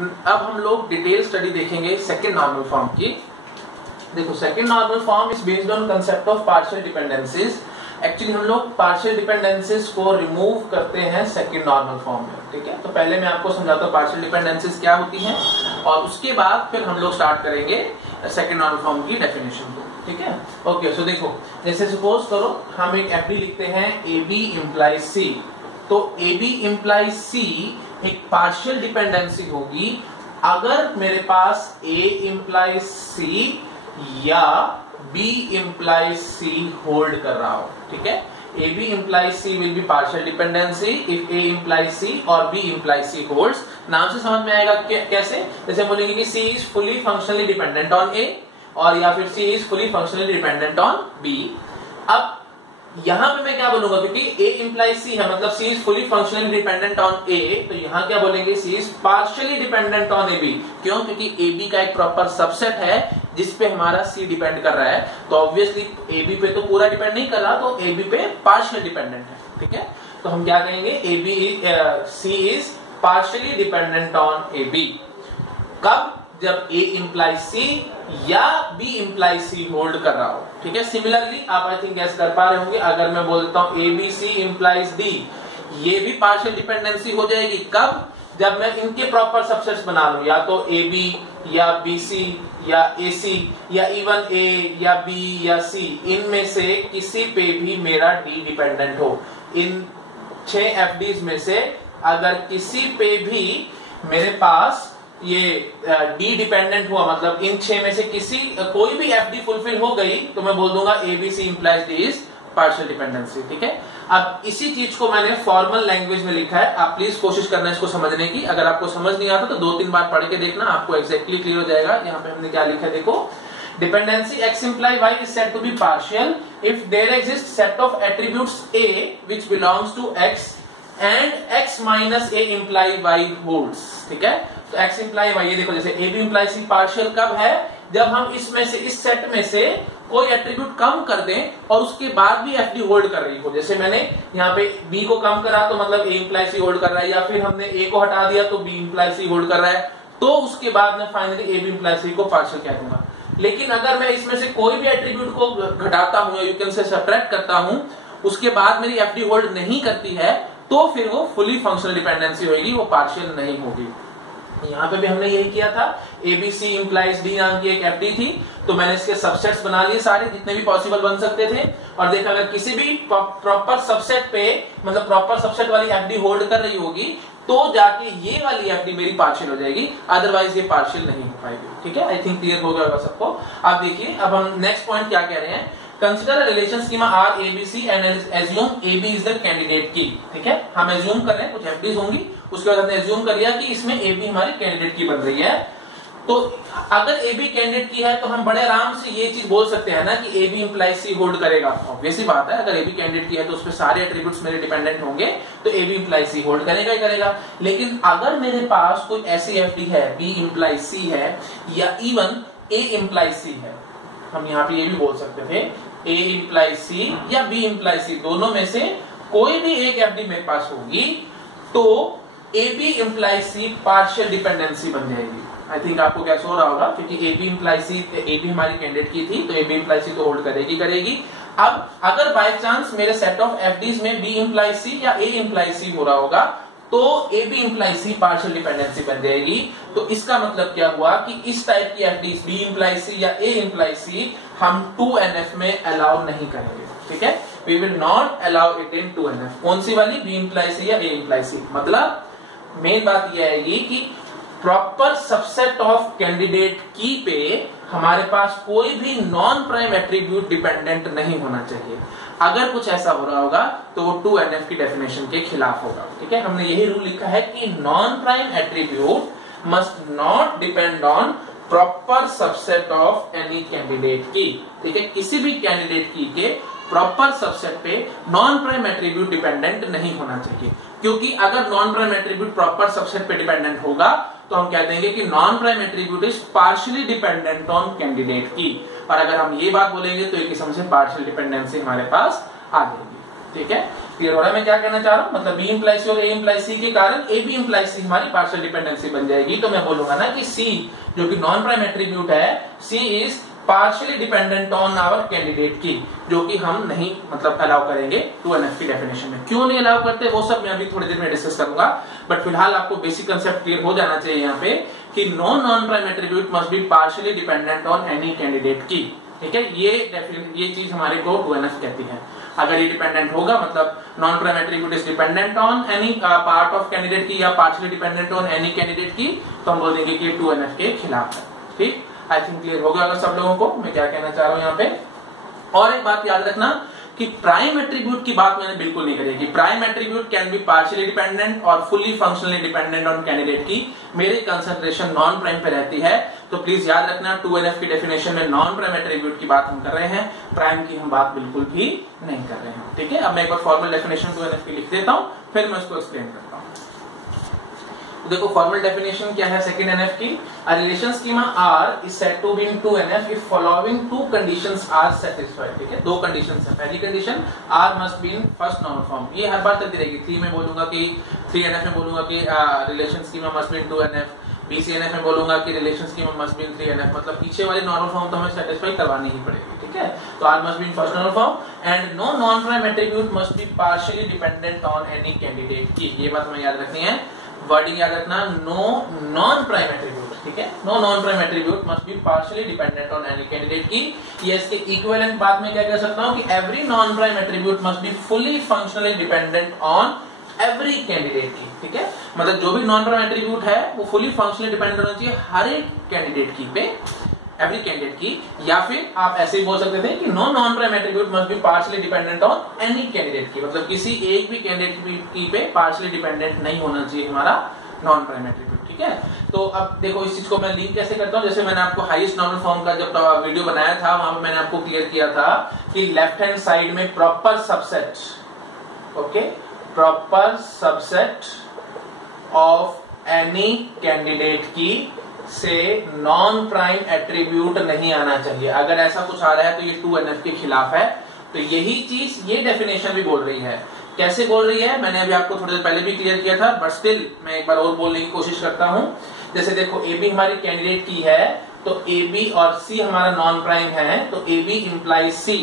अब हम लोग डिटेल स्टडी देखेंगे सेकंड नॉर्मल फॉर्म की। देखो, second normal form is based on concept of partial dependencies. Actually हम लोग पार्शियल डिपेंडेंसीज को रिमूव करते हैं सेकंड नॉर्मल फॉर्म में, ठीक है। तो पहले मैं आपको समझाता हूँ पार्शियल डिपेंडेंसीज क्या होती हैं, और उसके बाद फिर हम लोग स्टार्ट करेंगे सेकंड नॉर्मल फॉर्म की डेफिनेशन को, ठीक है। ओके, सो देखो, जैसे सपोज करो हम एक एफडी लिखते हैं ए बी इम्प्लाइज सी। तो ए बी इम्प्लाइज सी एक पार्शियल डिपेंडेंसी होगी अगर मेरे पास ए इम्प्लाइज सी या बी इम्प्लाइज सी होल्ड कर रहा हो, ठीक है। A B implies C will be partial dependency if A implies C और बी इम्प्लाइज सी होल्ड्स। नाम से समझ में आएगा कैसे, जैसे बोलेंगे कि C is fully functionally dependent on A, और या फिर C is fully functionally dependent on B. अब यहां पे मैं क्या बोलूंगा, क्योंकि ए इम्प्लाइज सी है, मतलब C is fully functionally dependent on A, तो यहां क्या बोलेंगे, C is partially dependent on A B. क्यों? क्योंकि ए बी का एक प्रॉपर सबसेट है जिसपे हमारा सी डिपेंड कर रहा है, तो ऑब्वियसली ए बी पे तो पूरा डिपेंड नहीं कर रहा, तो ए बी पे पार्शियल डिपेंडेंट है, ठीक है। तो हम क्या कहेंगे, A B C is partially dependent on A B. कब? जब ए इम्प्लाइज सी या बी इम्प्लाइज सी होल्ड कर रहा हो, ठीक है। सिमिलरली आप आई थिंक गैस कर पा रहे होंगे, अगर मैं बोलता हूं A B C implies D, ये भी पार्शियल डिपेंडेंसी हो जाएगी। कब? जब मैं इनके प्रॉपर सबसेट्स बना लूं, या तो ए बी या बी सी या ए सी या इवन ए या बी या सी, इनमें से किसी पे भी मेरा डी डिपेंडेंट हो। इन 6 एफडीज में से अगर किसी पे भी मेरे पास ये डी डिपेंडेंट हुआ, मतलब इन 6 में से किसी कोई भी एफडी फुलफिल हो गई, तो मैं बोल दूंगा A B C implies D is partial dependency, ठीक है। अब इसी चीज को मैंने फॉर्मल लैंग्वेज में लिखा है, आप प्लीज कोशिश करना इसको समझने की। अगर आपको समझ नहीं आता तो 2-3 बार पढ़ के देखना, आपको एग्जैक्टली क्लियर हो जाएगा। यहाँ पे हमने क्या लिखा है, देखो, dependency X imply Y is said to be partial if there exist set of attributes A which belongs to X and X minus A imply Y holds, ठीक है। तो एक्स इम्प्लाई वाई, ये देखो, जैसे A B imply C partial कब है, जब हम इसमें से, इस सेट में से कोई एट्रीब्यूट कम कर दें और उसके बाद भी एफडी होल्ड कर रही हो। जैसे मैंने यहाँ पे बी को कम करा तो मतलब ए इम्प्लाई सी होल्ड कर रहा है, या फिर हमने ए को हटा दिया तो बी इम्प्लाई सी होल्ड कर रहा है, तो उसके बाद मैं फाइनली ए बी इम्प्लाई सी को पार्शियल कह दूंगा। लेकिन अगर मैं इसमें से कोई भी एट्रीब्यूट को घटाता हूं या यू कैन से सब्ट्रैक्ट करता हूं, उसके बाद मेरी एफडी होल्ड नहीं करती है, तो फिर वो फुली फंक्शनल डिपेंडेंसी होगी, वो पार्शियल नहीं होगी। यहाँ पे भी हमने यही किया था, A B C implies D नाम की एक एफडी थी, तो मैंने इसके सबसेट्स बना लिए सारे जितने भी पॉसिबल बन सकते थे, और देखा अगर किसी भी प्रॉपर सबसेट पे, मतलब प्रॉपर सबसेट वाली एफडी होल्ड कर रही होगी, तो जाके ये वाली एफडी मेरी पार्शियल हो जाएगी, अदरवाइज ये पार्शियल नहीं हो पाएगी, ठीक है। आई थिंक क्लियर हो गया होगा सबको। अब देखिए, अब हम नेक्स्ट पॉइंट क्या कह रहे हैं, consider relation schema R A B C and assume A B is the candidate key, ठीक है। हम एज्यूम कर रहे हैं कुछ एफडीज होंगी, उसके बाद हमने एज्यूम कर लिया कि इसमें ए बी हमारी कैंडिडेट की बन रही है। तो अगर ए बी कैंडिडेट की है तो हम बड़े आराम से ये चीज बोल सकते हैं ना कि A B implies C hold करेगा। ऑब्वियस सी बात है, अगर ए बी कैंडिडेट की है तो उसमें सारे एट्रीब्यूट्स मेरे डिपेंडेंट होंगे, तो A B implies C hold करेगा ही करेगा। लेकिन अगर मेरे पास कोई ऐसी एफडी है, बी इम्प्लाइज सी है या इवन ए इम्प्लाइज सी है, हम यहाँ पे ये भी बोल सकते थे ए इम्प्लाइज सी या बी इम्प्लाइज सी, दोनों में से कोई भी एक एफडी मेरे पास होगी, तो A B implies C partial dependency बन जाएगी। आई थिंक आपको क्या हो रहा होगा, क्योंकि A B implies C, A B हमारी कैंडिडेट की थी, तो ए बी इम्प्लाइज सी तो होल्ड करेगी। अब अगर बाय चांस मेरे सेट ऑफ एफडीज में बी इम्प्लाइज सी या ए इम्प्लाइज सी हो रहा होगा, तो A B implies C partial dependency बन जाएगी। तो इसका मतलब क्या हुआ कि इस टाइप की एफडीज, बी इम्प्लाइज सी या ए इम्प्लाइज सी, हम 2NF में अलाउ नहीं करेंगे, ठीक है। We will not allow it in 2NF। कौन सी वाली, बी इम्प्लाइज सी या ए इम्प्लाइज सी। मतलब मेन बात यह आएगी कि प्रॉपर सबसेट ऑफ कैंडिडेट की पे हमारे पास कोई भी नॉन प्राइम एट्रीब्यूट डिपेंडेंट नहीं होना चाहिए। अगर कुछ ऐसा हो रहा होगा तो वो 2NF की डेफिनेशन के खिलाफ होगा, ठीक है। हमने यही रूल लिखा है कि non prime attribute must not depend on proper subset of any candidate key, ठीक है। किसी भी कैंडिडेट की के प्रॉपर सबसेट पे नॉन प्राइम एट्रीब्यूट डिपेंडेंट नहीं होना चाहिए, क्योंकि अगर non prime attribute proper subset पे डिपेंडेंट होगा तो हम कह देंगे कि non prime attribute is partially dependent on candidate की, और अगर हम ये बात बोलेंगे तो एक किस्म से पार्शियल डिपेंडेंसी हमारे पास आ जाएगी। ठीक है, क्लियर हो रहा है मैं क्या कहना चाह रहा हूं? मतलब बी इंप्लाई सी और ए इंप्लाई सी के कारण ए बी इंप्लाई सी हमारी पार्शियल डिपेंडेंसी बन जाएगी। तो मैं बोलूंगा ना कि सी जो कि नॉन प्राइम एट्रीब्यूट है, C is partially dependent on our candidate key, जो कि हम नहीं मतलब अलाउ करेंगे 2NF की डेफिनेशन में। क्यों नहीं अलाउ करते वो सब मैं अभी थोड़ी देर में डिस्कस करूंगा, बट फिलहाल आपको बेसिक कंसेप्ट क्लियर हो जाना चाहिए यहाँ पे कि non prime attribute must be partially dependent on any candidate key. ठीक है, ये चीज हमारे को 2NF कहती है। अगर ये डिपेंडेंट होगा मतलब non prime attribute is dependent on any part of candidate की या partially dependent on any candidate की, तो हम बोल देंगे कि 2NF के खिलाफ है। ठीक, आई थिंक क्लियर हो गया अगर सब लोगों को मैं क्या कहना चाह रहा हूं यहाँ पे। और एक बात याद रखना कि प्राइम एट्रीब्यूट की बात मैंने बिल्कुल नहीं करी कि prime attribute can be partially dependent और fully functionally dependent on candidate key. मेरी कंसंट्रेशन नॉन प्राइम पे रहती है, तो प्लीज याद रखना 2NF की डेफिनेशन में नॉन प्राइम एट्रीब्यूट की बात हम कर रहे हैं, प्राइम की हम बात बिल्कुल भी नहीं कर रहे हैं। ठीक है, अब मैं एक बार फॉर्मल डेफिनेशन 2NF की लिख देता हूं, फिर मैं उसको एक्सप्लेन करता हूं। देखो फॉर्मल डेफिनेशन क्या है सेकंड NF की, a relation schema R is said to be in 2NF if following two conditions are satisfied। ठीक है, दो कंडीशंस है। पहली condition R must be in first normal form, ये हर बार चलती रहेगी। 3 में बोलूंगा कि 3NF में बोलूंगा कि relation schema must be in 2NF, BCNF में बोलूंगा कि relation schema must be in 3NF, मतलब पीछे वाली नॉर्मल फॉर्म तो हमें सेटिस्फाई करवानी ही पड़ेगी। ठीक है, तो R must be in first normal form and no non prime attribute must be partially dependent on any candidate की, ये बात हमें याद रखनी है। वर्डिंग याद रखना, नो नॉन प्राइम एट्रीब्यूट। ठीक है, no non prime attribute must be partially dependent on any candidate key. ये इसके इक्विवेलेंट बात में क्या कह सकता हूं कि every non prime attribute must be fully functionally dependent on every candidate key. ठीक है, मतलब जो भी नॉन प्राइम एट्रीब्यूट है वो फुली फंक्शनली डिपेंडेंट होना चाहिए हर एक कैंडिडेट की पे, एवरी कैंडिडेट की। या फिर आप ऐसे ही बोल सकते थे कि no non prime attribute must be partially dependent on any candidate key, मतलब किसी एक भी कैंडिडेट की पे पार्शियली डिपेंडेंट नहीं होना चाहिए हमारा नॉन प्राइम एट्रीब्यूट। ठीक है, तो अब देखो इस चीज को मैं लिंक कैसे करता हूं। जैसे मैंने आपको हाईएस्ट नॉर्मल फॉर्म का जब वीडियो बनाया था वहां पे मैंने आपको क्लियर किया था कि लेफ्ट हैंड साइड में proper subset, okay, proper subset of any candidate की से नॉन प्राइम एट्रीब्यूट नहीं आना चाहिए। अगर ऐसा कुछ आ रहा है तो ये 2NF के खिलाफ है। तो यही चीज ये डेफिनेशन भी बोल रही है। कैसे बोल रही है मैंने अभी आपको थोड़ी देर पहले भी क्लियर किया था, बट स्टिल मैं एक बार और बोलने की कोशिश करता हूं। जैसे देखो AB हमारी कैंडिडेट की है, तो AB और C हमारा नॉन प्राइम है, तो AB इंप्लाइज C,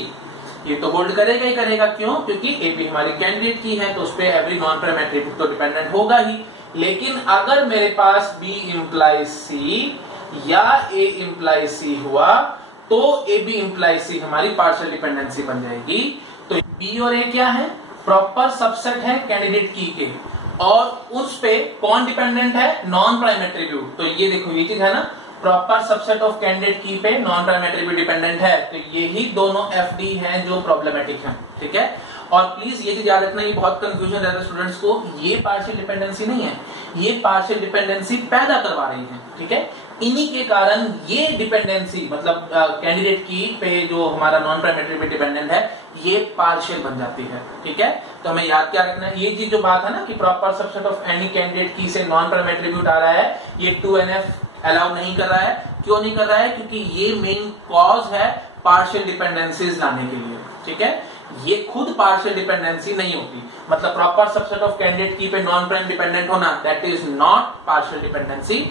ये तो होल्ड करेगा ही करेगा। क्यों? क्योंकि AB हमारी कैंडिडेट की है, तो उस पर एवरी नॉन प्राइम एट्रीब्यूट तो डिपेंडेंट होगा ही। लेकिन अगर मेरे पास B इंप्लाइज C या A इंप्लाइज C हुआ तो AB इंप्लाइज C हमारी पार्शियल डिपेंडेंसी बन जाएगी। तो B और A क्या है? प्रॉपर सबसेट है कैंडिडेट की के, और उस पे कौन डिपेंडेंट है? Non prime attribute. तो ये देखो ये चीज है ना, प्रॉपर सबसेट ऑफ कैंडिडेट की पे नॉन प्राइम एट्रीब्यूट डिपेंडेंट है। तो यही दोनों FD हैं जो प्रॉब्लमेटिक हैं। ठीक है, और प्लीज ये चीज याद रखना, ये बहुत कंफ्यूजन रहता है स्टूडेंट्स को, ये पार्शियल डिपेंडेंसी नहीं है, ये पार्शियल डिपेंडेंसी पैदा करवा रही है। ठीक है, इन्हीं के कारण ये डिपेंडेंसी मतलब कैंडिडेट की पे जो हमारा नॉन प्राइम एट्रीब्यूट डिपेंडेंट है ये पार्शियल बन जाती है। ठीक है, तो हमें याद क्या रखना है, ये चीज जो बात है ना कि proper subset of any candidate की से नॉन प्राइम एट्रीब्यूट आ रहा है, ये 2NF अलाउ नहीं कर रहा है। क्यों नहीं कर रहा है? क्योंकि ये मेन कॉज है पार्शियल डिपेंडेंसीज लाने के लिए। ठीक है, ये खुद पार्शियल डिपेंडेंसी नहीं होती, मतलब प्रॉपर सबसेट ऑफ कैंडिडेट की पे नॉन प्राइम डिपेंडेंट होना that is not partial dependency,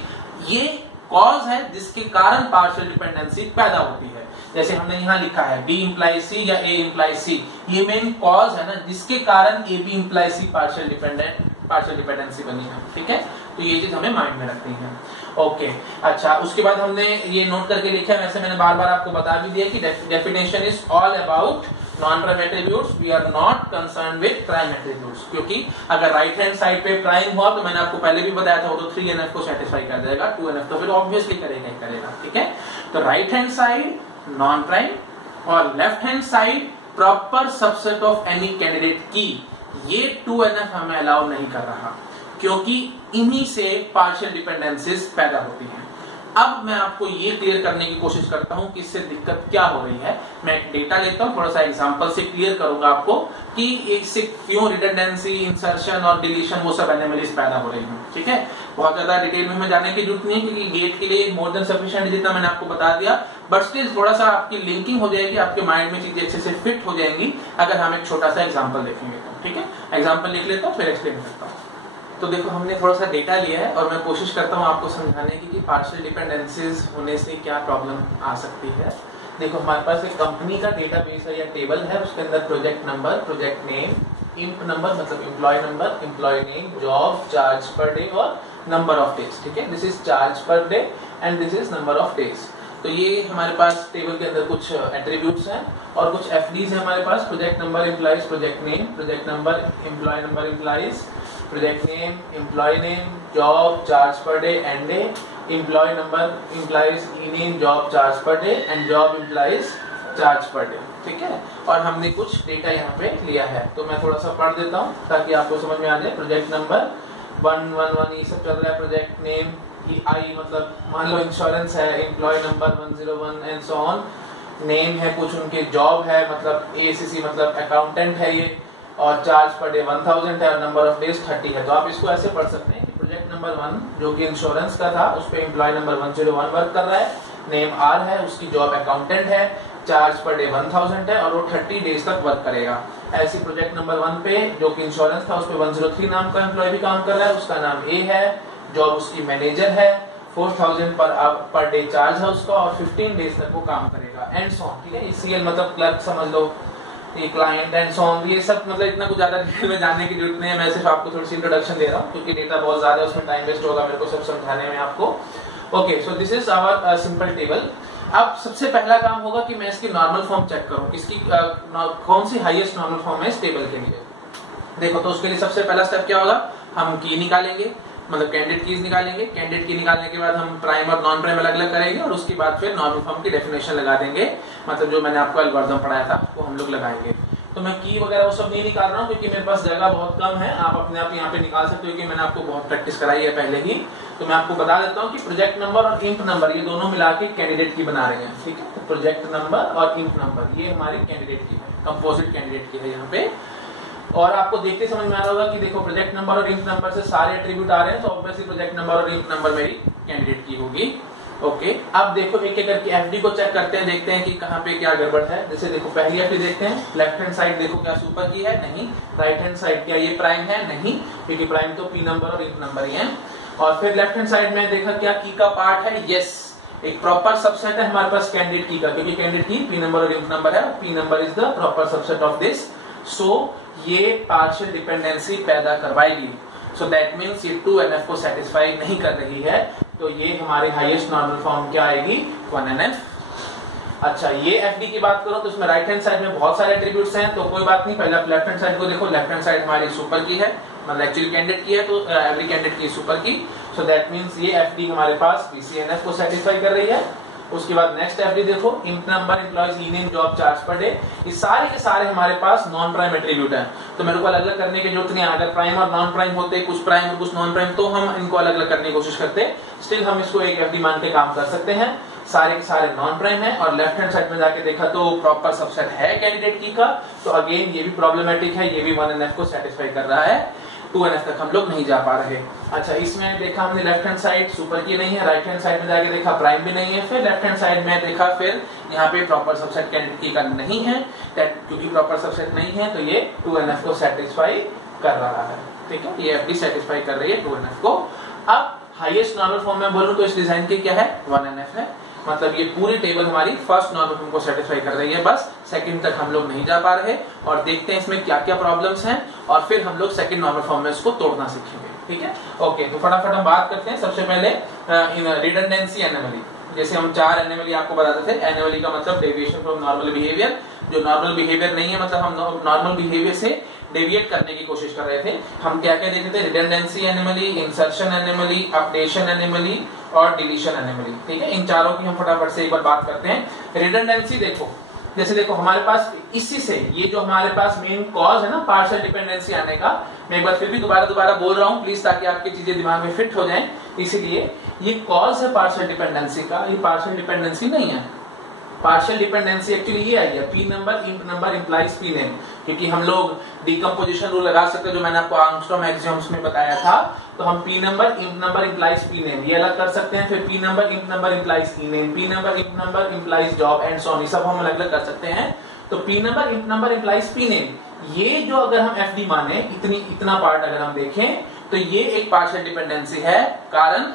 ये कॉज है जिसके कारण पार्शियल डिपेंडेंसी पैदा होती है। जैसे हमने यहां लिखा है B इंप्लाइज C या A इंप्लाइज C, ये मेन कॉज है ना जिसके कारण AB implies C partial dependency बनी है। ठीक है, तो ये चीज हमें माइंड में रखनी है। ओके, अच्छा, उसके बाद हमने ये नोट करके लिखा है, वैसे मैंने बार बार आपको बता भी दिया कि definition is all about non prime attributes, we are not concern with prime attributes. क्योंकि अगर राइट हैंड साइड पे प्राइम हुआ तो मैंने आपको पहले भी बताया था वो तो 3NF को सेटिस्फाई कर देगा, 2NF तो फिर ऑब्वियसली करेगा ही करेगा। ठीक है, तो right hand side non prime और left hand side proper subset of any candidate key, ये 2NF हमें अलाउ नहीं कर रहा, क्योंकि इन्हीं से पार्शियल डिपेंडेंसीज पैदा होती हैं। अब मैं आपको ये क्लियर करने की कोशिश करता हूं कि इससे दिक्कत क्या हो रही है। मैं एक डेटा लेता हूं, थोड़ा सा एग्जांपल से क्लियर करूंगा आपको कि इससे क्यों रिडंडेंसी, इंसर्शन और डिलीशन वो सब एनोमलीज पैदा हो रही हैं। ठीक है, बहुत ज्यादा डिटेल में हमें जाने की जरूरत नहीं है क्योंकि गेट के लिए मोर देन सफिशिएंट जितना मैंने आपको बता दिया, बट स्टिल थोड़ा सा आपकी लिंकिंग हो जाएगी, आपके माइंड में चीजें अच्छे से फिट हो जाएंगी अगर हम एक छोटा सा एग्जांपल देखेंगे तो। ठीक है, एग्जांपल लिख लेता हूं फिर एक्सप्लेन करता हूं। तो देखो हमने थोड़ा सा डेटा लिया है और मैं कोशिश करता हूं आपको समझाने की कि पार्शियल डिपेंडेंसीज होने से क्या प्रॉब्लम आ सकती है। देखो हमारे पास एक कंपनी का डेटाबेस है या टेबल है, उसके अंदर project number, project name, emp number मतलब employee number, employee name, job, charge per day और नंबर ऑफ डेज। ठीक है, this is charge per day and this is number of days. तो ये हमारे पास टेबल के अंदर कुछ एट्रीब्यूट्स हैं और कुछ एफडीज है हमारे पास, project number implies project name, project number implies project name, employee name, job, charge per day, and day, employee number implies name, job, charge per day and job implies charge per day. ठीक है, और हमने कुछ data यहाँ पे लिया है तो मैं थोड़ा सा पढ़ देता हूँ ताकि आपको समझ में आ जाए। प्रोजेक्ट नंबर 111 ये सब चल रहा है, प्रोजेक्ट नेम की आई मतलब मान लो इंश्योरेंस है, employee number 101 and so on, name है कुछ उनके, जॉब है मतलब एसीसी मतलब अकाउंटेंट है ये, और चार्ज पर डे 1000 है और नंबर ऑफ डेज 30 है। तो आप इसको ऐसे पढ़ सकते हैं कि प्रोजेक्ट नंबर 1 जो कि इंश्योरेंस का था उस पे एम्प्लॉय नंबर 101 वर्क कर रहा है, नेम आर है, उसकी जॉब अकाउंटेंट है, चार्ज पर डे 1000 है और वो 30 डेज तक वर्क करेगा। ऐसी प्रोजेक्ट नंबर 1 पे जो कि इंश्योरेंस था उस पे 103 नाम का एम्प्लॉय भी काम कर रहा है, उसका नाम ए है, जॉब उसकी मैनेजर है, 4000 पर डे चार्ज है उसका और 15 डेज तक वो काम करेगा एंड सो ऑन। ठीक है, सीएल मतलब क्लर्क समझ लो, ये क्लाइंट एंड सो ऑन, ये सब मतलब इतना कुछ ज्यादा डिटेल में जानने की जरूरत नहीं है, मैं सिर्फ आपको थोड़ी सी इंट्रोडक्शन दे रहा हूँ क्योंकि डेटा बहुत ज्यादा है, उसमें टाइम वेस्ट होगा मेरे को सब समझाने में आपको। Okay, so this is our simple table. अब सबसे पहला काम होगा कि मैं इसकी नॉर्मल फॉर्म चेक करूं, इसकी कौन सी हाईएस्ट नॉर्मल फॉर्म है इस टेबल के लिए। देखो तो उसके लिए सबसे पहला स्टेप क्या होगा, हम की निकालेंगे मतलब कैंडिडेट कीज निकालेंगे, कैंडिडेट की निकालने के बाद हम प्राइम और नॉन प्राइम अलग अलग करेंगे और उसके बाद फिर नॉर्मल फॉर्म की डेफिनेशन लगा देंगे, मतलब जो मैंने आपको एल्गोरिथम पढ़ाया था वो हम लोग लगाएंगे। तो मैं की वगैरह वो सब नहीं निकाल रहा हूँ क्योंकि मेरे पास जगह बहुत कम है, आप अपने आप यहाँ पे निकाल सकते हो क्योंकि मैंने आपको बहुत प्रैक्टिस कराई है पहले ही। तो मैं आपको बता देता हूँ कि प्रोजेक्ट नंबर और इंप नंबर ये दोनों मिला के कैंडिडेट की बना रहे हैं। ठीक है, तो प्रोजेक्ट नंबर और इंप नंबर ये हमारी कैंडिडेट की है, कंपोजिट कैंडिडेट की है यहाँ पे। और आपको देखते समझ में आ रहा होगा कि देखो प्रोजेक्ट नंबर और इंप नंबर से सारे एट्रीब्यूट आ रहे हैं तो ऑब्वियसली प्रोजेक्ट नंबर और इंप नंबर मेरी कैंडिडेट की होगी। ओके, अब देखो एक एक करके एफडी को चेक करते हैं, देखते हैं कि कहाँ पे क्या गड़बड़ है। जैसे देखो पहली एफडी देखते हैं, लेफ्ट हैंड साइड देखो क्या सुपर की है, नहीं। राइट हैंड साइड क्या ये प्राइम है, नहीं, क्योंकि प्राइम तो पी नंबर और इंप नंबर ही है। और फिर लेफ्ट हैंड साइड में देखा क्या की का पार्ट है, यस, एक प्रॉपर सबसेट है हमारे पास कैंडिडेट की का, क्योंकि कैंडिडेट की पी नंबर और इंप नंबर है, P number is the proper subset of this. So ये पार्शियल डिपेंडेंसी पैदा करवाएगी। सो दैट मीन्स ये 2NF को सेटिस्फाई नहीं कर रही है, तो ये हमारी हाईएस्ट नॉर्मल फॉर्म क्या आएगी, 1NF। अच्छा, ये एफडी की बात करो तो इसमें राइट हैंड साइड में बहुत सारे एट्रीब्यूट्स हैं, तो कोई बात नहीं, पहले आप लेफ्ट हैंड साइड को देखो। लेफ्ट हैंड साइड हमारी सुपर की है, मतलब एक्चुअली कैंडिडेट की है, तो एवरी कैंडिडेट की सुपर की। सो दैट मीन्स ये एफडी हमारे पास BCNF को सेटिस्फाई कर रही है। उसके बाद नेक्स्ट एफडी देखो, emp number, employees E name, job, charge per day, ये सारे के सारे हमारे पास नॉन प्राइम एट्रीब्यूट हैं, तो मेरे को अलग अलग करने की जरूरत नहीं है। अगर प्राइम और नॉन प्राइम होते, कुछ प्राइम और कुछ नॉन प्राइम, तो हम इनको अलग अलग करने की कोशिश करते, स्टिल हम इसको एक एफडी मान के काम कर सकते हैं। सारे के सारे नॉन प्राइम है और लेफ्ट हैंड साइड में जाके देखा तो प्रॉपर सबसेट है कैंडिडेट की का, तो अगेन ये भी प्रॉब्लमेटिक है, ये भी 1NF को सेटिस्फाई कर रहा है, 2NF तक हम लोग नहीं जा पा रहे। अच्छा, इसमें देखा हमने लेफ्ट हैंड साइड सुपर की नहीं है, राइट हैंड साइड में जाके देखा प्राइम भी नहीं है, फिर लेफ्ट हैंड साइड में देखा फिर यहाँ पे प्रॉपर सबसेट कैंडिडेट की का नहीं है, क्योंकि प्रॉपर सबसेट नहीं है तो ये 2NF को सेटिस्फाई कर रहा है। ठीक है, ये एफडी सेटिस्फाई कर रही है 2NF को। अब हाईएस्ट नॉर्मल फॉर्म में बोलूं तो इस डिजाइन की क्या है, 1NF है, मतलब ये पूरी टेबल हमारी फर्स्ट नॉर्मल फॉर्म को सेटिस्फाई कर रही है, बस सेकंड तक हम लोग नहीं जा पा रहे। और देखते हैं इसमें क्या क्या प्रॉब्लम्स हैं और फिर हम लोग सेकंड नॉर्मल फॉर्म में इसको तोड़ना सीखेंगे। ठीक है, ओके, तो फटाफट हम बात करते हैं। सबसे पहले रिडंडेंसी एनोमली, जैसे हम 4 एनोमली आपको बताते थे। एनोमली का मतलब डेविएशन फ्रॉम नॉर्मल बिहेवियर, जो नॉर्मल बिहेवियर नहीं है, मतलब हम नॉर्मल बिहेवियर से डेविएट करने की कोशिश कर रहे थे। हम क्या क्या देखते थे, redundancy anomaly, insertion anomaly, updation anomaly और डिलीशन एनोमली। ठीक है, इन चारों की हम फटाफट से एक बार बात करते हैं। रिडंडेंसी देखो, जैसे देखो हमारे पास इसी से ये जो हमारे पास मेन कॉज है ना पार्शियल डिपेंडेंसी आने का, मैं एक बार फिर भी दोबारा बोल रहा हूं प्लीज, ताकि आपकी चीजें दिमाग में फिट हो जाएं। इसीलिए ये कॉज है पार्शियल डिपेंडेंसी का, ये पार्शियल डिपेंडेंसी नहीं है। पार्शियल डिपेंडेंसी एक्चुअली ये आई है, P number, emp number implies P name, क्योंकि हम लोग डिकम्पोजिशन रूल लगा सकते हैं, जो मैंने आपको आर्मस्ट्रॉन्ग एक्सियोम्स में बताया था। तो हम P number emp number implies P name ये अलग कर सकते हैं, फिर P number emp number implies E name, P number emp number implies job and so on, ये सब हम अलग अलग कर सकते हैं। तो P number emp number implies P name, ये जो अगर हम एफडी माने इतना पार्ट अगर हम देखें तो ये एक पार्शियल डिपेंडेंसी है।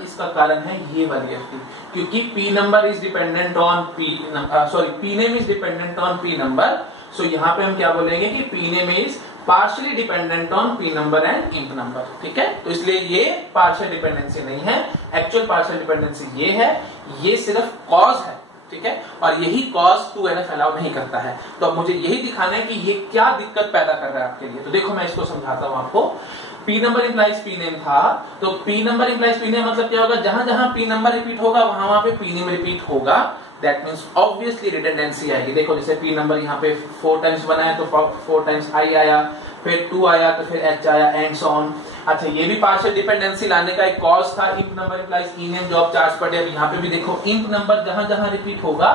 इसका कारण है ये वाली एफडी, क्योंकि P number is dependent on P name is dependent on P number. So यहाँ पे हम क्या बोलेंगे कि P name is partially dependent on P number and emp number, ठीक है। तो इसलिए ये पार्शियल डिपेंडेंसी नहीं है, एक्चुअल पार्शियल डिपेंडेंसी ये है, ये सिर्फ कॉज है, ठीक है। और यही कॉज 2NF अलाउ नहीं करता है। तो अब मुझे यही दिखाना है कि ये क्या दिक्कत पैदा कर रहा है आपके लिए। तो देखो मैं इसको समझाता हूं आपको। P number implies P name था, तो P number implies P name मतलब क्या होगा, जहां जहां पी नंबर रिपीट होगा वहां पे पी नेम रिपीट होगा। दैट मींस ऑब्वियसली रिडंडेंसी आएगी। देखो जैसे पी नंबर यहाँ पे 4 टाइम्स बना है तो 4 टाइम्स आई आया, फिर 2 आया तो फिर एच आया एंड सो ऑन। अच्छा ये भी पार्शियल डिपेंडेंसी लाने का एक कॉज था। Emp number implies E name job charge per day. अब यहाँ पे भी देखो इंप नंबर जहां जहां रिपीट होगा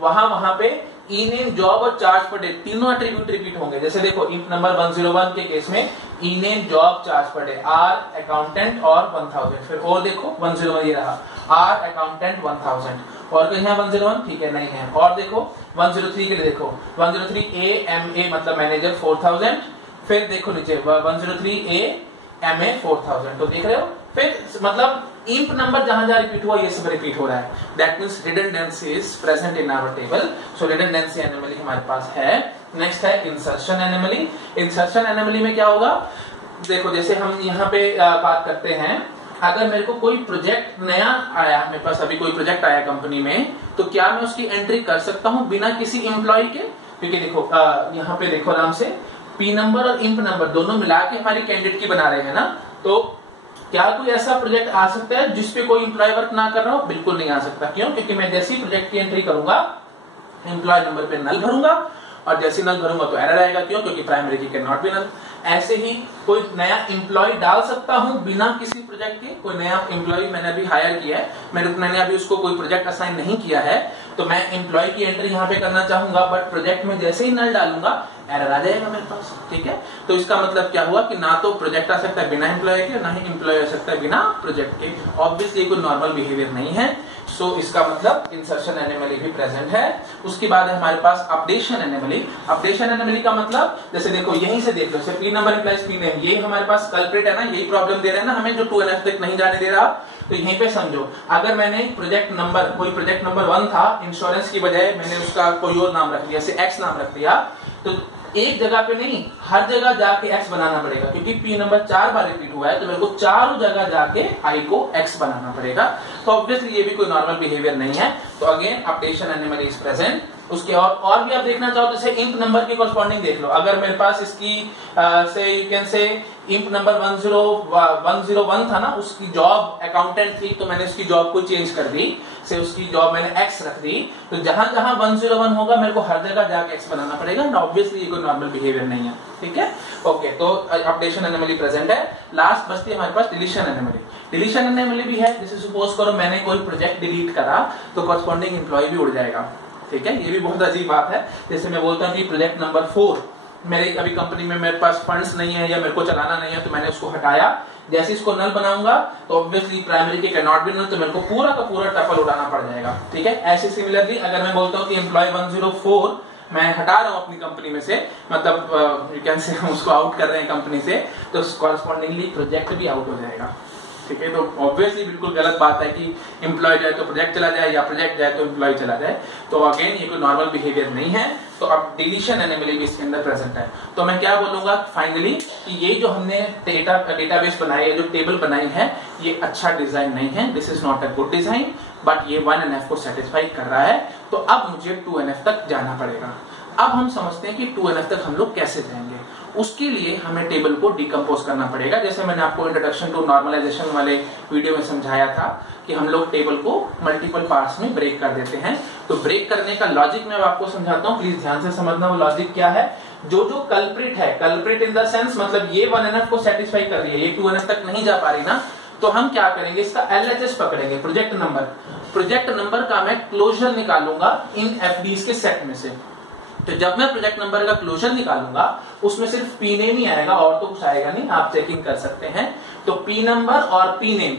वहां पे ई नेम जॉब और चार्ज पर डे तीनों एट्रीब्यूट रिपीट होंगे। जैसे देखो इंप नंबर 101 के केस में E name job charge per day, R accountant और 1000। फिर और देखो 101 ये रहा, आर अकाउंटेंट 1000। और कहीं है 101, ठीक है नहीं है। और देखो 103 के लिए देखो 103 ए एम ए मतलब मैनेजर 4000। फिर देखो नीचे 103 ए एम ए 4000। तो देख रहे हो, फिर मतलब इंप नंबर जहां जहां रिपीट हुआ ये सब रिपीट हो रहा है। That means redundancy is present in our table. So redundancy anomaly हमारे पास है। नेक्स्ट है इंसर्शन एनोमली। इंसर्शन एनोमली में क्या होगा, देखो जैसे हम यहाँ पे बात करते हैं, अगर मेरे को कोई प्रोजेक्ट नया आया, मेरे पास अभी कोई प्रोजेक्ट आया कंपनी में, तो क्या मैं उसकी एंट्री कर सकता हूं बिना किसी एम्प्लॉय के। क्योंकि देखो यहाँ पे देखो आराम से पी नंबर और इंप नंबर दोनों मिला के हमारी कैंडिडेट की बना रहे हैं ना। तो क्या कोई ऐसा प्रोजेक्ट आ सकता है जिसपे कोई एम्प्लॉय वर्क ना कर रहा हो? बिल्कुल नहीं आ सकता। क्यों? क्योंकि मैं जैसे ही प्रोजेक्ट की एंट्री करूंगा एम्प्लॉय नंबर पे नल भरूंगा और जैसे नल भरूंगा तो एरर आएगा। क्यों? क्योंकि प्राइमरी की कैन नॉट बी नल। ऐसे ही कोई नया एम्प्लॉय डाल सकता हूं बिना किसी प्रोजेक्ट के। कोई नया एम्प्लॉय मैंने अभी हायर किया है, मैंने अभी उसको कोई प्रोजेक्ट असाइन नहीं किया है, तो मैं एम्प्लॉय की एंट्री यहाँ पे करना चाहूंगा, बट प्रोजेक्ट में जैसे ही नल डालूंगा एरर आ जाएगा मेरे पास, ठीक है। तो इसका मतलब क्या हुआ कि ना तो प्रोजेक्ट आ सकता है बिना एम्प्लॉय के, ना ही एम्प्लॉय आ सकता है बिना प्रोजेक्ट के। ऑब्वियसली कोई नॉर्मल बिहेवियर नहीं है। सो इसका मतलब इंसर्शन एनोमली भी प्रेजेंट है। उसके बाद है हमारे पास अपडेशन एनोमली। अपडेशन एनोमली का मतलब जैसे देखो यहीं से देख लो, जैसे P number implies P name, ये हमारे पास कल्प्रिट है ना, यही प्रॉब्लम दे रहा है ना हमें, जो 2NF तक नहीं जाने दे रहा। तो यहीं पे समझो, अगर मैंने प्रोजेक्ट नंबर 1 था, इंश्योरेंस की बजाय मैंने उसका कोई और नाम रख दिया, जैसे एक्स नाम रख दिया, तो एक जगह पे नहीं हर जगह जाके एक्स बनाना पड़ेगा। क्योंकि पी नंबर 4 बार रिपीट हुआ है तो मेरे को चारों जगह जाके आई को एक्स बनाना पड़ेगा। तो ऑब्वियसली ये भी कोई नॉर्मल बिहेवियर नहीं है। तो again updation anomaly is present. उसके और भी आप देखना चाहो जैसे इंप नंबर के कॉरस्पॉन्डिंग देख लो। अगर मेरे पास इसकी से यू कैन से इंप नंबर 101 था ना, उसकी जॉब अकाउंटेंट थी, तो मैंने उसकी जॉब को चेंज कर दी, से उसकी जॉब मैंने एक्स रख दी। तो जहां जहां 101 होगा मेरे को हर जगह जाके एक्स बनाना पड़ेगा। ऑब्वियसली ये कोई नॉर्मल बिहेवियर नहीं है, ठीक है। ओके, तो अपडेशन एनोमली प्रेजेंट है। लास्ट बचती है हमारे पास डिलीशन एनोमली। डिलीशन एनोमली भी है, जैसे सपोज करो मैंने कोई प्रोजेक्ट डिलीट करा तो कॉरस्पॉन्डिंग एम्प्लॉय भी उड़ जाएगा, ठीक है। ये भी बहुत अजीब बात है। जैसे मैं बोलता हूँ कि प्रोजेक्ट नंबर 4 मेरे अभी कंपनी में मेरे पास फंड्स नहीं है या मेरे को चलाना नहीं है, तो मैंने उसको हटाया। जैसे इसको नल बनाऊंगा तो ऑब्वियसली प्राइमरी के कैन नॉट बी नल, तो मेरे को पूरा का पूरा टपल उठाना पड़ जाएगा, ठीक है। ऐसे सिमिलरली अगर मैं बोलता हूँ कि एम्प्लॉय 104 मैं हटा रहा हूं अपनी कंपनी में से, मतलब यू कैन से हम उसको आउट कर रहे हैं कंपनी से, तो कॉरस्पॉन्डिंगली प्रोजेक्ट भी आउट हो जाएगा, ठीक है। तो ऑब्वियसली बिल्कुल गलत बात है कि एम्प्लॉय जाए तो प्रोजेक्ट चला जाए या प्रोजेक्ट जाए तो एम्प्लॉय चला जाए। तो अगेन ये कोई नॉर्मल बिहेवियर नहीं है। तो अब डिलीशन एनोमली भी इसके अंदर प्रेजेंट है। तो मैं क्या बोलूंगा फाइनली कि ये जो हमने डेटाबेस बनाई है, जो टेबल बनाई है, ये अच्छा डिजाइन नहीं है। This is not a good design, but ये 1NF को सेटिस्फाई कर रहा है। तो अब मुझे 2NF तक जाना पड़ेगा। अब हम समझते हैं कि 2NF तक हम लोग कैसे जाएंगे। उसके लिए हमें टेबल को डिकम्पोज करना पड़ेगा। जैसे मैंने आपको इंट्रोडक्शन टू नॉर्मलाइजेशन वाले वीडियो में समझाया था कि हम लोग टेबल को मल्टीपल पार्ट्स में ब्रेक कर देते हैं। तो ब्रेक करने का लॉजिक मैं आपको समझाता हूं, प्लीज ध्यान से समझना वो लॉजिक क्या है। जो कल्प्रिट है, कल्प्रिट इन द सेंस मतलब ये 1NF को सेटिस्फाई कर रही है, ये 2NF तक नहीं जा पा रही ना, तो हम क्या करेंगे, इसका LHS पकड़ेंगे, प्रोजेक्ट नंबर का मैं क्लोजर निकालूंगा इन FDs के सेट में से। तो जब मैं प्रोजेक्ट नंबर का क्लोजर निकालूंगा उसमें सिर्फ पी नेम ही आएगा और तो कुछ आएगा नहीं, आप चेकिंग कर सकते हैं। तो पी नंबर और पी नेम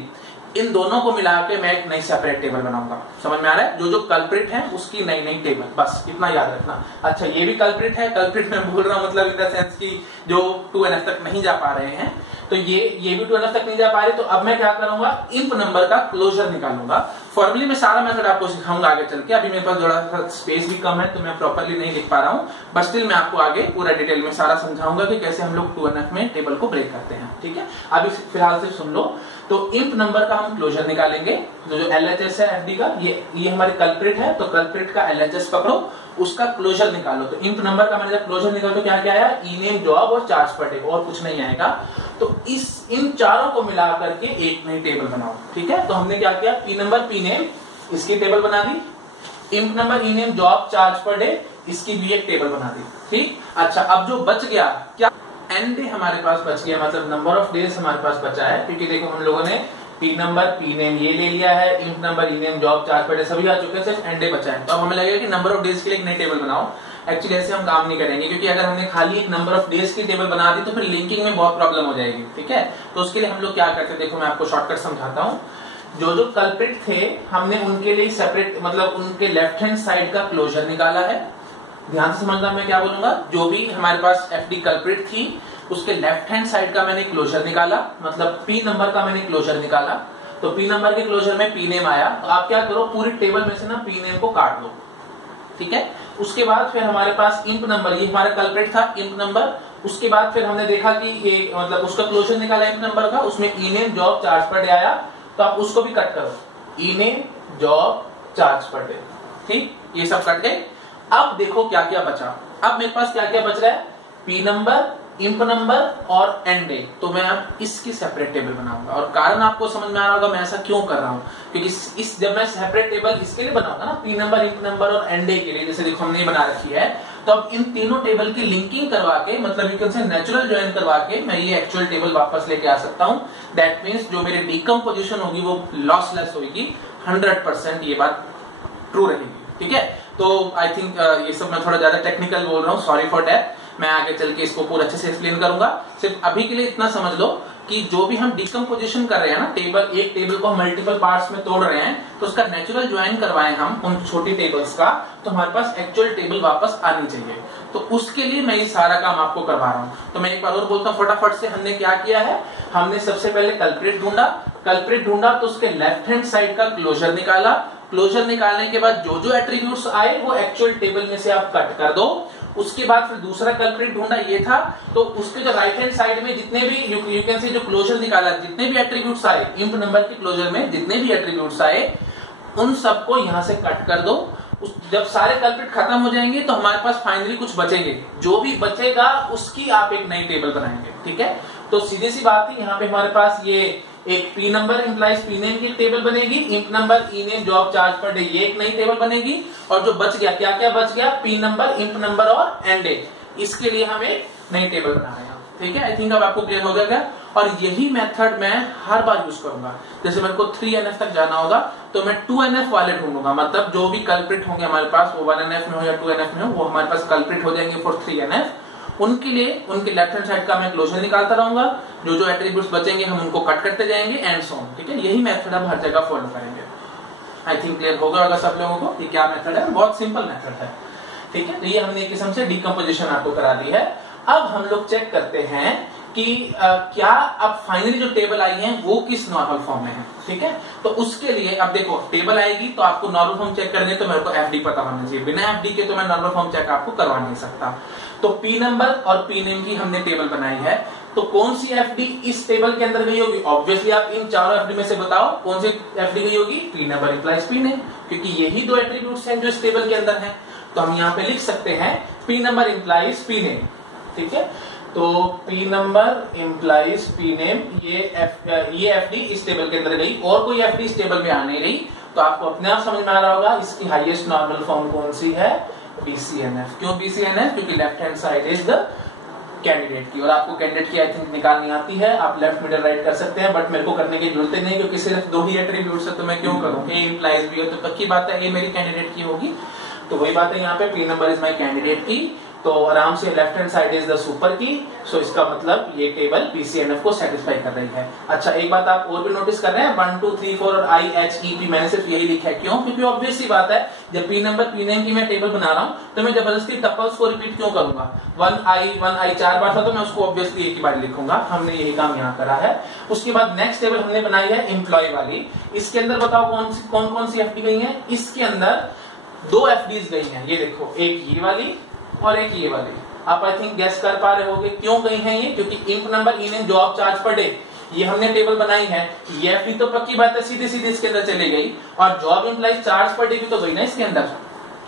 इन दोनों को मिला के मैं एक नई सेपरेट टेबल बनाऊंगा। समझ में आ रहा है? जो जो कल्प्रिट है उसकी नई नई टेबल, बस इतना याद रखना। अच्छा ये भी कल्प्रिट है, कल्प्रिट मैं बोल रहा हूं मतलब इन द सेंस की जो 2NF तक नहीं जा पा रहे हैं, तो ये भी 2NF तक नहीं जा पा रहे, तो अब मैं क्या करूंगा, इंप नंबर का क्लोजर निकालूंगा। फॉर्मली मैं सारा मेथड आपको सिखाऊंगा आगे चल के, अभी मेरे पास थोड़ा सा स्पेस भी कम है तो मैं प्रॉपरली नहीं लिख पा रहा हूं, बट स्टिल मैं आपको आगे पूरा डिटेल में सारा समझाऊंगा कि कैसे हम लोग 2NF में टेबल को ब्रेक करते हैं। ठीक है, अभी फिलहाल से सुन लो। तो इंप नंबर का हम क्लोजर निकालेंगे, जो LHS है एफडी का, ये हमारे कल्प्रिट है, तो कल्प्रिट का LHS पकड़ो, उसका क्लोजर निकालो। तो इंप नंबर का मैंने जब क्लोजर निकालो तो क्या क्या आया, ई नेम, जॉब और चार्ज पर डे, और कुछ नहीं आएगा। तो इन चारों को मिला करके एक नई टेबल बनाओ। ठीक है, तो हमने क्या किया, पी नंबर पी नेम इसकी टेबल बना दी, emp number E name job charge per day इसकी भी एक टेबल बना दी। ठीक, अच्छा अब जो बच गया क्या, एन डे हमारे पास बच गया, मतलब नंबर ऑफ डेज हमारे पास बचा है, क्योंकि देखो हम लोगों ने पी नंबर पी नेम ये ले लिया है, emp number E name job charge per day सभी आ चुके हैं, सिर्फ एन डे बचा है। तो अब हमें लगेगा कि नंबर ऑफ डेज के लिए एक नई टेबल बनाओ। एक्चुअली ऐसे हम काम नहीं करेंगे, क्योंकि अगर हमने खाली एक नंबर ऑफ डेज की टेबल बना दी तो फिर लिंकिंग में बहुत प्रॉब्लम हो जाएगी। ठीक है, तो उसके लिए हम लोग क्या करते हैं, देखो मैं आपको शॉर्टकट समझाता हूँ। जो जो कल्प्रिट थे हमने उनके लिए सेपरेट, मतलब उनके लेफ्ट हैंड साइड का क्लोजर निकाला है। ध्यान से समझना मैं क्या बोलूंगा, जो भी हमारे पास एफडी कल्प्रिट थी उसके लेफ्ट हैंड साइड का मैंने क्लोजर निकाला, मतलब पी नंबर का मैंने क्लोजर निकाला। तो पी नंबर के क्लोजर में पी नेम आया, तो आप क्या करो, पूरी टेबल में से ना पी नेम को काट दो। ठीक है, उसके बाद फिर हमारे पास इंप नंबर, ये हमारा कल्प्रिट था इंप नंबर। उसके बाद फिर हमने देखा कि ये मतलब उसका क्लोजर निकाला इंप नंबर का, उसमें E name job charge per day आया, तो आप उसको भी कट करो, E name job charge per day. ठीक, ये सब कट गए। अब देखो क्या क्या बचा, अब मेरे पास क्या क्या बच रहा है, पी नंबर, इंप नंबर और एंड डे। तो मैं अब इसकी सेपरेट टेबल बनाऊंगा, और कारण आपको समझ में आ रहा होगा मैं ऐसा क्यों कर रहा हूं, क्योंकि इस जब मैं सेपरेट टेबल इसके लिए बनाऊंगा ना, पी नंबर, इंप नंबर और एंड डे के लिए, जैसे देखो हमने बना रखी है, तो अब इन तीनों टेबल की लिंकिंग करवा के, मतलब you can say natural join करवा के मैं ये एक्चुअल टेबल वापस लेके आ सकता हूं। दैट मीन्स जो मेरी डिकम्पोजिशन होगी वो लॉसलेस होगी, 100% ये बात ट्रू रहेगी। ठीक है, तो आई थिंक ये सब मैं थोड़ा ज्यादा टेक्निकल बोल रहा हूँ, सॉरी फॉर दैट। मैं आगे चल के इसको पूरा अच्छे से एक्सप्लेन करूंगा। सिर्फ अभी के लिए इतना समझ लो कि जो भी हम डिकम्पोजिशन कर रहे हैं ना, टेबल, एक टेबल को हम मल्टीपल पार्ट्स में तोड़ रहे हैं, तो उसका नेचुरल ज्वाइन करवाएं हम उन छोटी टेबल्स का, तो हमारे पास एक्चुअल टेबल वापस आनी चाहिए। तो उसके लिए मैं ये सारा काम आपको करवा रहा हूं। तो मैं एक बार और बोलता हूँ फटाफट से, हमने क्या किया है, हमने सबसे पहले कल्प्रिट ढूंढा, तो उसके लेफ्ट हैंड साइड का क्लोजर निकाला। क्लोजर निकालने के बाद जो जो एट्रीब्यूट्स आए वो एक्चुअल टेबल में से आप कट कर दो। उसके बाद फिर दूसरा कल्प्रिट ढूंढा, ये था, तो उसके जो राइट हैंड साइड में जितने भी यू कैन से जो क्लोजर निकाला, जितने भी एट्रीब्यूट्स आए इंप नंबर के क्लोजर में, जितने भी एट्रीब्यूट्स आए उन सबको यहां से कट कर दो। जब सारे कल्प्रिट खत्म हो जाएंगे तो हमारे पास फाइनली कुछ बचेंगे, जो भी बचेगा उसकी आप एक नई टेबल बनाएंगे। ठीक है, तो सीधी सी बात है, यहाँ पे हमारे पास ये एक P number implies P name की टेबल बनेगी, emp number, E name, job charge per day ये एक नई टेबल बनेगी, और जो बच गया, क्या क्या बच गया, पी नंबर, इंप नंबर और एंड डे, इसके लिए हम एक नई टेबल बना रहे हैं। ठीक है, आई थिंक अब आपको क्लियर हो गया क्या? और यही मेथड मैं हर बार यूज करूंगा। जैसे मेरे को 3NF तक जाना होगा तो मैं 2NF वाले ढूंढूंगा, मतलब जो भी कल्प्रिट होंगे हमारे पास, वो 1NF में हो या 2NF में हो, वो हमारे पास कल्प्रिट हो जाएंगे फॉर 3NF। उनके लिए उनके लेफ्ट हैंड साइड का मैं क्लोजर निकालता रहूंगा, जो जो एट्रीब्यूट्स बचेंगे हम उनको कट करते जाएंगे एंड सो ऑन। ठीक है, यही मेथड हम हर जगह फॉलो करेंगे। आई थिंक क्लियर होगा सब लोगों को कि क्या मेथड है, बहुत सिंपल मेथड है। ठीक है, तो ये हमने एक किस्म से डिकम्पोजिशन आपको करा दी है। अब हम लोग चेक करते हैं कि क्या अब फाइनली जो टेबल आई है वो किस नॉर्मल फॉर्म में है। ठीक है, तो उसके लिए अब देखो टेबल आएगी तो आपको नॉर्मल फॉर्म चेक करनी है, तो मेरे को एफडी पता होना चाहिए, बिना एफडी के तो मैं नॉर्मल फॉर्म चेक आपको करवा नहीं सकता। तो पी नंबर और पी नेम की हमने टेबल बनाई है, तो कौन सी एफडी इस टेबल के अंदर गई होगी? ऑब्वियसली आप इन चारों एफडी में से बताओ कौन सी एफडी गई होगी, P number implies P name, क्योंकि यही दो एट्रीब्यूट्स हैं जो इस टेबल के अंदर हैं। तो हम यहाँ पे लिख सकते हैं P number implies P name. ठीक है, तो P number implies P name, ये एफडी इस टेबल के अंदर गई, और कोई एफडी इस टेबल में आ नहीं रही, तो आपको अपने आप समझ में आ रहा होगा इसकी हाईएस्ट नॉर्मल फॉर्म कौन सी है, BCNF। क्यों BCNF? क्योंकि left hand side is the candidate की, और आपको कैंडिडेट की आई थिंक निकालनी आती है, आप लेफ्ट मिडल राइट कर सकते हैं, बट मेरे को करने की जरूरत नहीं, क्योंकि सिर्फ दो ही एट्रीब्यूट्स है, तो मैं क्यों करूं, ए इंप्लाइज भी हो तो पक्की बात है ये मेरी कैंडिडेट की होगी। तो वही बात है यहाँ पे, P number is my candidate की, तो आराम से left hand side is the super की, सो इसका मतलब ये टेबल BCNF को सेटिस्फाई कर रही है। अच्छा, एक बात आप और भी नोटिस कर रहे हैं, 1 2 3 4 और IHEP मैंने सिर्फ यही लिखा है, क्यों? क्योंकि ऑब्वियस सी बात है, जब पी नंबर पी नेम की मैं टेबल बना रहा हूं तो मैं जबरदस्ती टपल्स को रिपीट क्यों करूंगा? 1I 4 बार था तो मैं उसको ऑब्वियसली एक ही बार लिखूंगा, हमने यही काम यहाँ करा है। उसके बाद नेक्स्ट टेबल हमने बनाई है एम्प्लॉय वाली, इसके अंदर बताओ कौन कौन सी FD गई है? इसके अंदर 2 FDs गई हैं, ये देखो, एक ये वाली और एक ये वाली। आप आई थिंक गेस कर पा रहे होंगे क्यों गई हैं ये, क्योंकि इंप नंबर इन जॉब चार्ज पर डे ये हमने टेबल बनाई है, ये FD तो पक्की बात है सीधी सीधी इसके अंदर चली गई, और job employees charge per day भी तो गई ना इसके अंदर,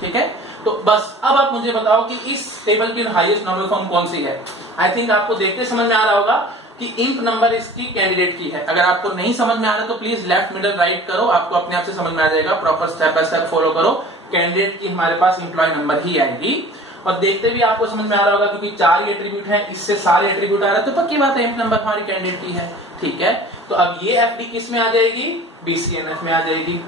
ठीक है? तो बस अब आप मुझे बताओ कि इस टेबल की हाईएस्ट नॉर्मल फॉर्म कौन सी है? आई थिंक आपको देखते समझ में आ रहा होगा कि इंप नंबर इसकी कैंडिडेट की है। अगर आपको नहीं समझ में आ रहा तो प्लीज लेफ्ट मिडल राइट करो, आपको अपने आप से समझ में आ जाएगा, proper step by step follow करो। कैंडिडेट की हमारे पास एम्प्लॉय नंबर ही आएगी, और देखते भी आपको समझ में आ रहा होगा क्योंकि 4 एट्रीब्यूट हैं, इससे सारे एट्रीब्यूट आ रहे हैं, तो पक्की बात है इंप नंबर हमारी कैंडिडेट की है, ठीक है? तो अब ये FD किस में आ जाएगी? BCNF में आ जाएगी,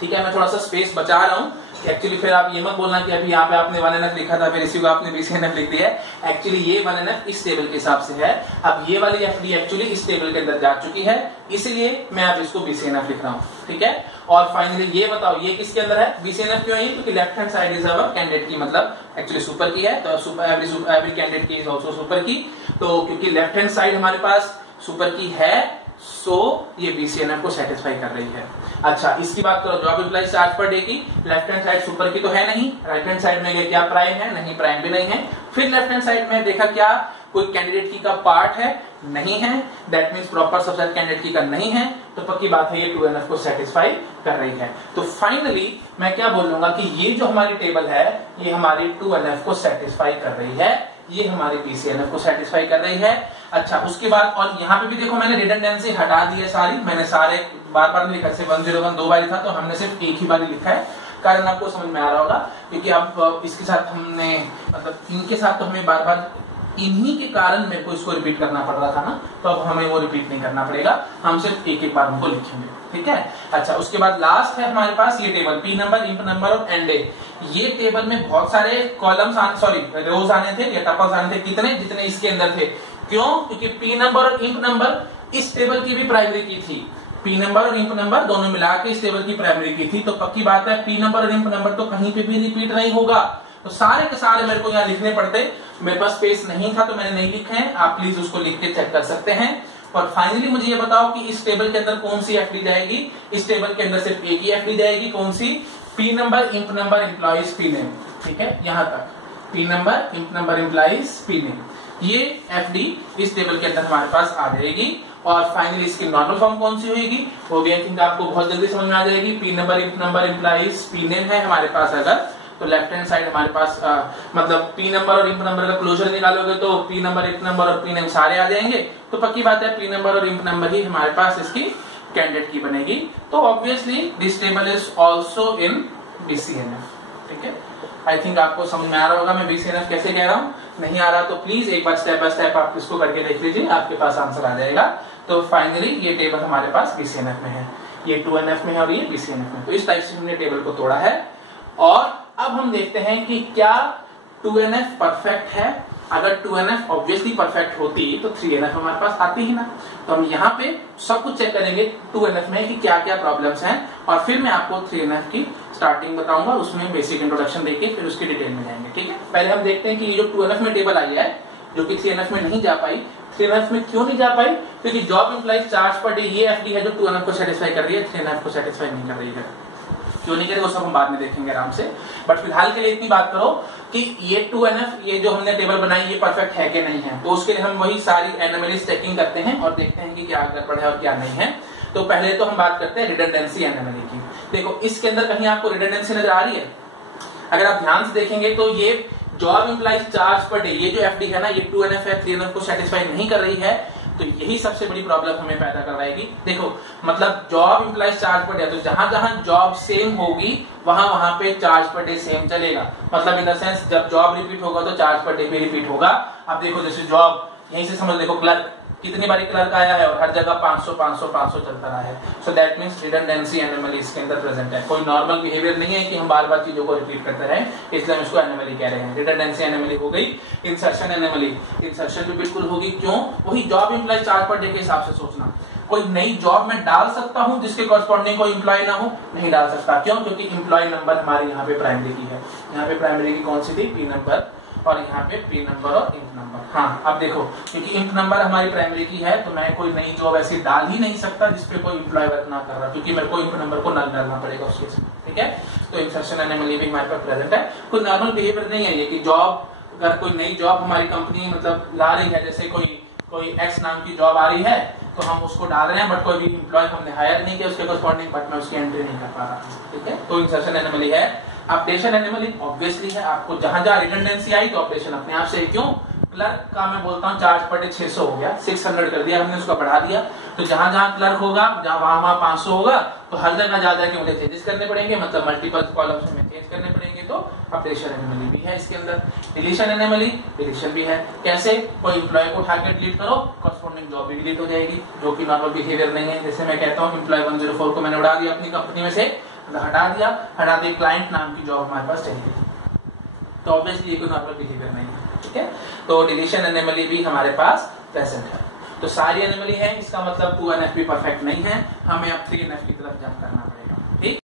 ठीक है? मैं थोड़ा सा स्पेस बचा रहा हूं, एक्चुअली फिर आप ये मत बोलना कि अभी यहाँ पे आपने 1NF लिखा था फिर इसी को आपने BCNF लिख दिया है। एक्चुअली ये 1NF इस टेबल के हिसाब से है, अब ये वाली FD एक्चुअली इस टेबल के अंदर जा चुकी है, इसलिए मैं अब इसको BCNF लिख रहा हूँ, ठीक है? और फाइनली ये बताओ ये किसके अंदर है? BCNF क्यों है? क्योंकि left hand side is our candidate key, मतलब एक्चुअली सुपर की है, तो सुपर एवरी कैंडिडेट की इज आल्सो सुपर की, तो क्योंकि लेफ्ट हैंड साइड हमारे पास सुपर की है, सो ये BCNF को सेटिस्फाई कर रही है। अच्छा, इसकी बात करो job employees charge per day की, लेफ्ट हैंड साइड सुपर की तो है नहीं, राइट हैंड साइड में गए क्या प्राइम है? नहीं, प्राइम भी नहीं है। फिर लेफ्ट हैंड साइड में देखा क्या कोई कैंडिडेट की का पार्ट है? नहीं है, that means proper subset candidate की का नहीं है, तो पक्की बात है ये 2NF को सेटिस्फाई कर रही है। तो फाइनली मैं क्या बोल लूंगा कि ये जो हमारी टेबल है ये हमारी 2NF को सेटिस्फाई कर रही है, ये हमारी BCNF को सेटिस्फाई कर रही है। अच्छा, उसके बाद और यहाँ पे भी देखो मैंने रिडंडेंसी हटा दी है सारी, मैंने सारे बार बार नहीं लिखा, सिर्फ 101 2 बार था तो हमने सिर्फ एक ही बार लिखा है, कारण आपको समझ में आ रहा होगा क्योंकि अब इसके साथ हमने मतलब इनके साथ तो हमें बार बार इन्हीं के कारण मेरे को इसको रिपीट करना पड़ रहा था ना, तो अब हमें वो रिपीट नहीं करना पड़ेगा, हम सिर्फ एक एक बार उनको लिखेंगे, ठीक है? अच्छा, उसके बाद लास्ट है हमारे पास ये table P number, emp number और एंड डे। ये टेबल में बहुत सारे कॉलम्स रोज आने थे या टपल्स आने थे, कितने जितने इसके अंदर थे। क्यों? क्योंकि पी नंबर और इंप नंबर इस टेबल की भी प्राइमरी की थी, पी नंबर और इंप नंबर दोनों मिला के इस टेबल की प्राइमरी की थी, तो पक्की बात है पी नंबर और इंप नंबर तो कहीं पे भी रिपीट नहीं होगा, तो सारे के सारे मेरे को यहाँ लिखने पड़ते, मेरे पास स्पेस नहीं था तो मैंने नहीं लिखे हैं, आप प्लीज उसको लिख के चेक कर सकते हैं। और फाइनली मुझे ये बताओ कि इस टेबल के अंदर कौन सी FD जाएगी? इस टेबल के अंदर सिर्फ एक ही FD जाएगी, कौन सी? P number, emp number, implies, P name, ठीक है? यहां तक P number, emp number, implies, P name, ये FD इस टेबल के अंदर हमारे पास आ जाएगी। और फाइनली इसकी नॉर्मल फॉर्म कौन सी होगी वो भी आई थिंक आपको बहुत जल्दी समझ में आ जाएगी। P number, emp number, implies, P name है हमारे पास, अगर तो लेफ्ट हैंड साइड हमारे पास मतलब पी नंबर और इंप नंबर का क्लोजर निकालोगे तो पी नंबर, इंप नंबर और पी नेम सारे आ जाएंगे, तो पक्की बात है पी नंबर और इंप नंबर ही हमारे पास इसकी कैंडिडेट की बनेगी। तो obviously this table is also in BCNF, ठीक है? आई थिंक आपको समझ में आ रहा होगा मैं BCNF कैसे कह रहा हूँ, नहीं आ रहा तो प्लीज एक बार स्टेप बाय स्टेप आप इसको करके देख लीजिए, आपके पास आंसर आ जाएगा। तो फाइनली ये टेबल हमारे पास BCNF में है, ये 2NF में है और ये BCNF में, तो इस टाइप से हमने टेबल को तोड़ा है। और अब हम देखते हैं कि क्या 2NF परफेक्ट है। अगर 2NF ऑब्वियसली परफेक्ट होती तो 3NF हमारे पास आती ही ना, तो हम यहाँ पे सब कुछ चेक करेंगे 2NF में कि क्या क्या प्रॉब्लम्स हैं, और फिर मैं आपको 3NF की स्टार्टिंग बताऊंगा, उसमें बेसिक इंट्रोडक्शन देके फिर उसकी डिटेल में जाएंगे, ठीक है? पहले हम देखते हैं कि ये जो 2NF में टेबल आई है जो कि 3NF में नहीं जा पाई, 3NF में क्यों नहीं जा पाई? क्योंकि job employees charge per day ये FD है जो 2NF को सेटिस्फाई कर रही है, 3NF को सेटिस्फाई नहीं कर रही है। क्यों नहीं करें वो सब हम बाद में देखेंगे आराम से, बट फिलहाल के लिए इतनी बात करो कि ये 2NF ये जो हमने टेबल बनाई ये परफेक्ट है कि नहीं है। तो उसके लिए हम वही सारी एनोमलीज चेकिंग करते हैं और देखते हैं कि क्या गड़बड़ है और क्या नहीं है। तो पहले तो हम बात करते हैं रिडंडेंसी एनोमली की। देखो इसके अंदर कहीं आपको रिडंडेंसी नजर आ रही है? अगर आप ध्यान से देखेंगे तो ये job employees charge per day ये जो FD है ना, ये 2NF है, 3NF को सेटिस्फाई नहीं कर रही है, तो यही सबसे बड़ी प्रॉब्लम हमें पैदा करवाएगी। देखो मतलब job employees charge per day, तो जहां जहां जॉब सेम होगी वहां वहां पे चार्ज पर डे सेम चलेगा, मतलब इन द सेंस जब जॉब रिपीट होगा तो चार्ज पर डे भी रिपीट होगा। अब देखो जैसे जॉब यहीं से समझ, देखो क्लर्क कितनी बारी क्लर्क आया है और हर जगह 500 500 500 चलता रहा है। So that means redundancy anomaly इसके अंदर प्रेजेंट है। कोई नॉर्मल बिहेवियर नहीं है कि हम बार बार चीजों को रिपीट करते रहें, इसलिए हम इसको एनोमली कह रहे हैं। रिडंडेंसी एनोमली हो गई। इंसर्शन एनोमली, इंसर्शन भी बिल्कुल होगी। क्यों? वही जॉब एम्प्लॉय चार्ट पर के हिसाब से सोचना। कोई नई जॉब में डाल सकता हूं जिसके कॉरस्पॉन्डिंग कोई एम्प्लॉय ना हो? नहीं डाल सकता। क्यों? क्योंकि एम्प्लॉय नंबर हमारे यहाँ पे प्राइमरी की है। यहाँ पे प्राइमरी की कौन सी थी? पी नंबर, और यहाँ पे पी नंबर और इंक नंबर। हाँ, अब देखो, क्योंकि इंक नंबर हमारी प्राइमरी की है तो मैं कोई नई जॉब ऐसी डाल ही नहीं सकता जिसपे कोई एम्प्लॉय वर्क ना कर रहा, क्योंकि मेरे को इंक नंबर को नल डालना पड़ेगा उस केस में। ठीक है, तो इंसर्शन एनोमली भी हमारे पास प्रेजेंट है। कोई नॉर्मल बिहेवियर नहीं है ये कि जॉब, अगर कोई नई जॉब हमारी कंपनी मतलब ला रही है, जैसे कोई एक्स नाम की जॉब आ रही है तो हम उसको डाल रहे हैं, बट कोई भी एम्प्लॉय हमने हायर नहीं किया उसके कॉरस्पॉन्डिंग, बट मैं उसकी एंट्री नहीं कर पा रहा। ठीक है, तो इंसर्शन एनोमली है। अपडेशन एनोमली ऑब्वियसली है, आपको जहां जहां रिडंडेंसी आई तो अपडेशन अपने आप से। क्यों? क्लर्क का मैं बोलता हूँ चार्ज पर डे 600 हो गया, 600 कर दिया हमने, उसका बढ़ा दिया, तो जहां जहां क्लर्क होगा जहां वहां 500 होगा, तो हर जगह जा जाके मुझे चेंजेस करने पड़ेंगे, मतलब मल्टीपल कॉलम्स में चेंज करने पड़ेंगे। तो अपडेशन एनोमली भी है इसके अंदर। डिलीशन एनोमली, डिलीशन भी है। कैसे? कोई एम्प्लॉय को उठा के डिलीट करो, कॉरस्पॉन्डिंग जॉब भी डिलीट हो जाएगी, जो कि नॉर्मल बिहेवियर नहीं है। जैसे मैं कहता हूँ एम्प्लॉय 104 को मैंने उड़ा दिया अपनी कंपनी में से, हटा दिया, क्लाइंट नाम की जॉब हमारे पास चाहिए, तो ऑब्वियसली ये कोई नॉर्मल बिहेवियर नहीं है। ठीक है, तो डिलीशन एनोमली भी हमारे पास प्रेजेंट है। तो सारी एनोमली है, इसका मतलब 2NF भी परफेक्ट नहीं है, हमें अब 3NF की तरफ जंप करना पड़ेगा। ठीक।